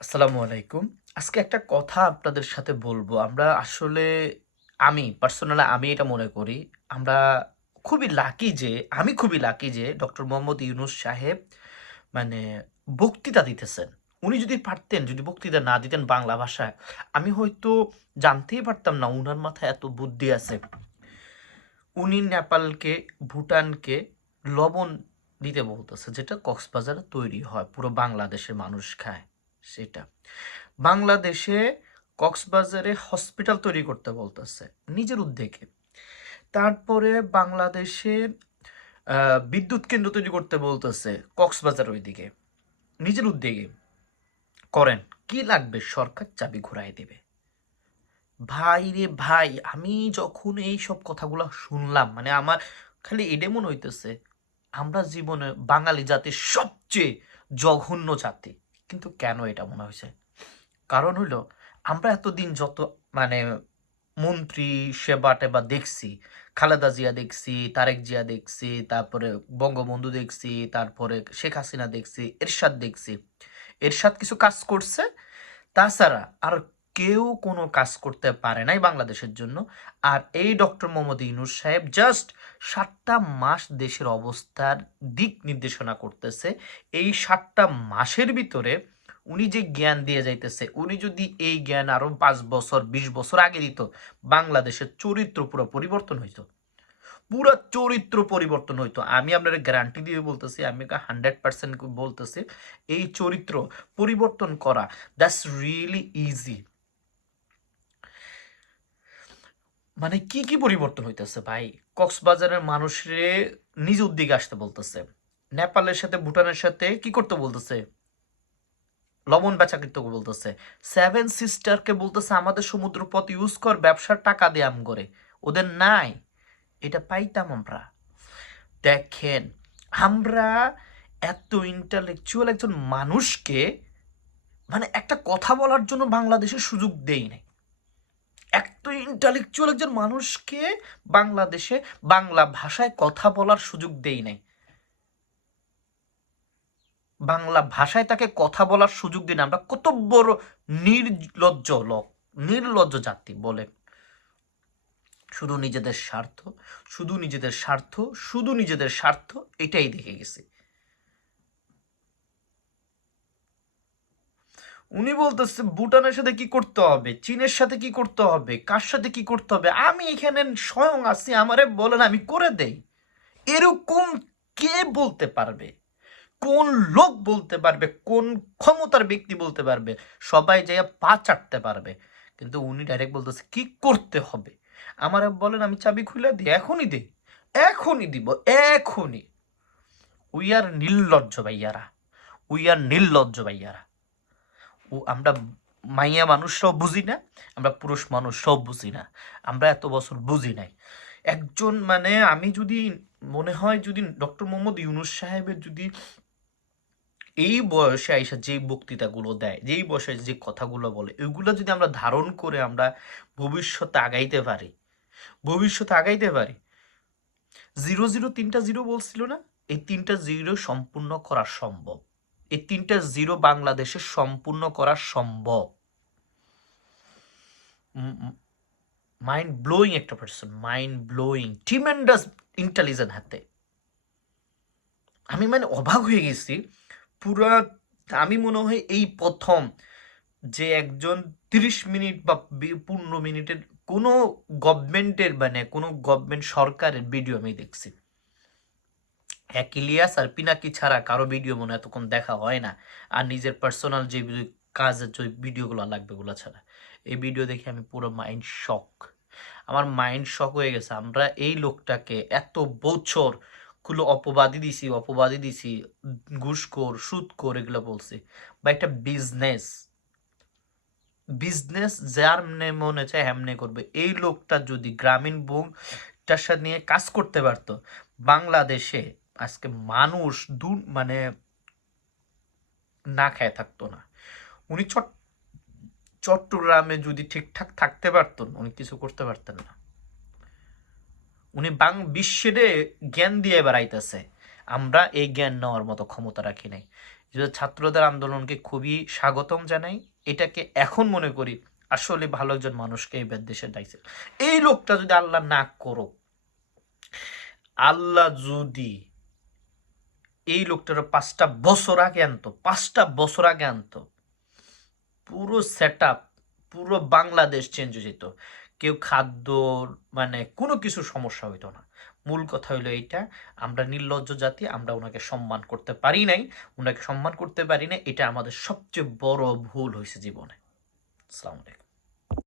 আসসালামু আলাইকুম। আজকে একটা কথা আপনাদের সাথে বলব। আমরা আসলে আমি পার্সোনালি আমি এটা মনে করি, আমরা খুবই লাকি যে, আমি খুবই লাকি যে ডক্টর মোহাম্মদ ইউনুস সাহেব মানে বক্তৃতা দিতেছেন। উনি যদি পারতেন, যদি বক্তৃতা না দিতেন বাংলা ভাষায়, আমি হয়তো জানতেই পারতাম না উনার মাথায় এত বুদ্ধি আছে। উনি নেপালকে, ভুটানকে লবণ দিতে বলতেছে, যেটা কক্সবাজারে তৈরি হয়, পুরো বাংলাদেশের মানুষ খায়। সেটা। বাংলাদেশে কক্সবাজারে হসপিটাল তৈরি করতে বলতেছে, নিজের উদ্যোগে। তারপরে বাংলাদেশে বিদ্যুৎ কেন্দ্র তৈরি করতে বলতেছে কক্সবাজার ওইদিকে। নিজের উদ্যোগে। করেন, কি লাগবে? সরকার চাবি ঘুরাই দেবে। ভাই রে ভাই, আমি যখন এই সব কথাগুলো শুনলাম মানে আমার খালি এটা মনে হইতেছে, আমরা জীবনে বাঙালি জাতির সবচেয়ে জঘন্য জাতি। কিন্তু কেন এটা মনে হয়েছে? কারণ হলো আমরা এতদিন যত মানে মন্ত্রী সেবা টেবা দেখছি, খালেদা জিয়া দেখছি, তারেক জিয়া দেখছি, তারপরে বঙ্গবন্ধু দেখছি, তারপরে শেখ হাসিনা দেখছি, এরশাদ দেখছি, এরশাদ কিছু কাজ করছে, তাছাড়া আর কেউ কোনো কাজ করতে পারে নাই বাংলাদেশের জন্য। আর এই ডক্টর মোহাম্মদ ইউনুস সাহেব জাস্ট সাতটা মাস দেশের অবস্থার দিক নির্দেশনা করতেছে। এই সাতটা মাসের ভিতরে উনি যে জ্ঞান দিয়ে যাইতেছে, উনি যদি এই জ্ঞান আরও পাঁচ বছর, বিশ বছর আগে দিত, বাংলাদেশের চরিত্র পুরো পরিবর্তন হইতো। পুরো চরিত্র পরিবর্তন হইতো। আমি আপনার গ্যারান্টি দিয়ে বলতেছি, আমি হান্ড্রেড পার্সেন্ট বলতেছি, এই চরিত্র পরিবর্তন করা দ্যাটস রিয়েলি ইজি মানে কি কি পরিবর্তন হইতেছে ভাই? কক্সবাজারের মানুষরে নিজ উদ্যোগে আসতে বলতেছে। নেপালের সাথে, ভুটানের সাথে কি করতে বলতেছে? লবণ বেচা করতে বলতেছে। সেভেন সিস্টারকে বলতেছে, আমাদের সমুদ্র পথ ইউজ কর, ব্যবসার টাকা দিয়ে আম করে। ওদের নাই। এটা পাইতাম আমরা। দেখেন, আমরা এত ইন্টালেকচুয়াল একজন মানুষকে মানে একটা কথা বলার জন্য বাংলাদেশের সুযোগ দেই নাই। ইন্টালেকচুয়াল একজন মানুষকে বাংলাদেশে বাংলা ভাষায় কথা বলার সুযোগ দেই নাই। বাংলা ভাষায় তাকে কথা বলার সুযোগ দিন আমরা কত বড় নির্লজ্জ লোক, নির্লজ্জ জাতি বলেন শুধু নিজেদের স্বার্থ, শুধু নিজেদের স্বার্থ, শুধু নিজেদের স্বার্থ, এটাই দেখে গেছে। উনি বলতেছে, ভুটানের সাথে কি করতে হবে? চীনের সাথে কি করতে হবে? কার সাথে কি করতে হবে? আমি এখানে স্বয়ং আছি, আমারে বলেন, আমি করে দেই। এরকম কে বলতে পারবে? কোন লোক বলতে পারবে? কোন ক্ষমতার ব্যক্তি বলতে পারবে? সবাই যাইয়া পা চাটতে পারবে। কিন্তু উনি ডাইরেক্ট বলতেছে, কি করতে হবে? আমার বলেন, আমি চাবি খুলে দিই, এখনই দিই, এখনই দিব, এখনই। উই আর নির্লজ্জ ভাইয়ারা, উই আর নির্লজ্জ ভাইয়ারা। আমরা মাইয়া মানুষ সব বুঝি না, আমরা পুরুষ মানুষ সব বুঝি না, আমরা এত বছর বুঝি নাই। একজন মানে আমি যদি মনে হয় যদি ডক্টর মোহাম্মদ ইউনুস সাহেবের যদি এই বয়সে আইসা যে বক্তৃতাগুলো দেয়, যেই বয়সে যে কথাগুলো বলে, এগুলো যদি আমরা ধারণ করে আমরা ভবিষ্যতে আগাইতে পারি, ভবিষ্যতে আগাইতে পারি, জিরো জিরো তিনটা জিরো বলছিল না? এই তিনটা জিরো সম্পূর্ণ করা সম্ভব। এই তিনটা জিরো বাংলাদেশে সম্পূর্ণ করা সম্ভব। মাইন্ড ব্লোয়িং একটা person mind blowing tremendous intelligent হাতে। আমি মানে অবাক হয়ে গেছি। পুরা, আমি মনে হয় এই প্রথম যে একজন তিরিশ মিনিট বা পনেরো মিনিটের কোনো গভর্নমেন্টের মানে কোনো গভর্নমেন্ট সরকারের ভিডিও আমি দেখছি। এক ইলিয়াস আর পিনাকি ছাড়া কারও ভিডিও মনে এতক্ষণ দেখা হয় না। আর নিজের পার্সোনাল যে কাজের যে ভিডিওগুলো লাগবে ওগুলো ছাড়া। এই ভিডিও দেখে আমি পুরো মাইন্ড শক আমার মাইন্ড শক হয়ে গেছে। আমরা এই লোকটাকে এত বছরগুলো অপবাদী দিছি অপবাদী দিছি, ঘুষখোর, সুদখোর এগুলো বলছি। বা একটা বিজনেস বিজনেস যার মনে মনে চায় হেমনে করবে। এই লোকটা যদি গ্রামীণ বোনটার সাথে নিয়ে কাজ করতে পারতো, বাংলাদেশে আজকে মানুষ দু মানে না খায় থাকতো না। উনি চট, চট্টগ্রামে যদি ঠিকঠাক থাকতে পারতেন, উনি কিছু করতে পারতেন না। উনি বাং বিশ্বেরে জ্ঞান দিয়ে বেড়াইতেছে। আমরা এই জ্ঞান নেওয়ার মতো ক্ষমতা রাখি নাই। ছাত্রদের আন্দোলনকে খুবই স্বাগতম জানাই, এটাকে এখন মনে করি আসলে ভালো একজন মানুষকে এই দেশে ডাইছে এই লোকটা যদি আল্লাহ না করো আল্লাহ যদি এই লোকটার পাঁচটা বছর আগে আনতো, পাঁচটা বছর আগে আনতো। পুরো সেট পুরো বাংলাদেশ চেঞ্জ হয়ে যেত। কেউ খাদ্য মানে কোনো কিছু সমস্যা হইতো না। মূল কথা হলো এইটা, আমরা নির্লজ্জ জাতি, আমরা ওনাকে সম্মান করতে পারি নাই। ওনাকে সম্মান করতে পারি না এটা আমাদের সবচেয়ে বড় ভুল হয়েছে জীবনে। আসসালামু আলাইকুম।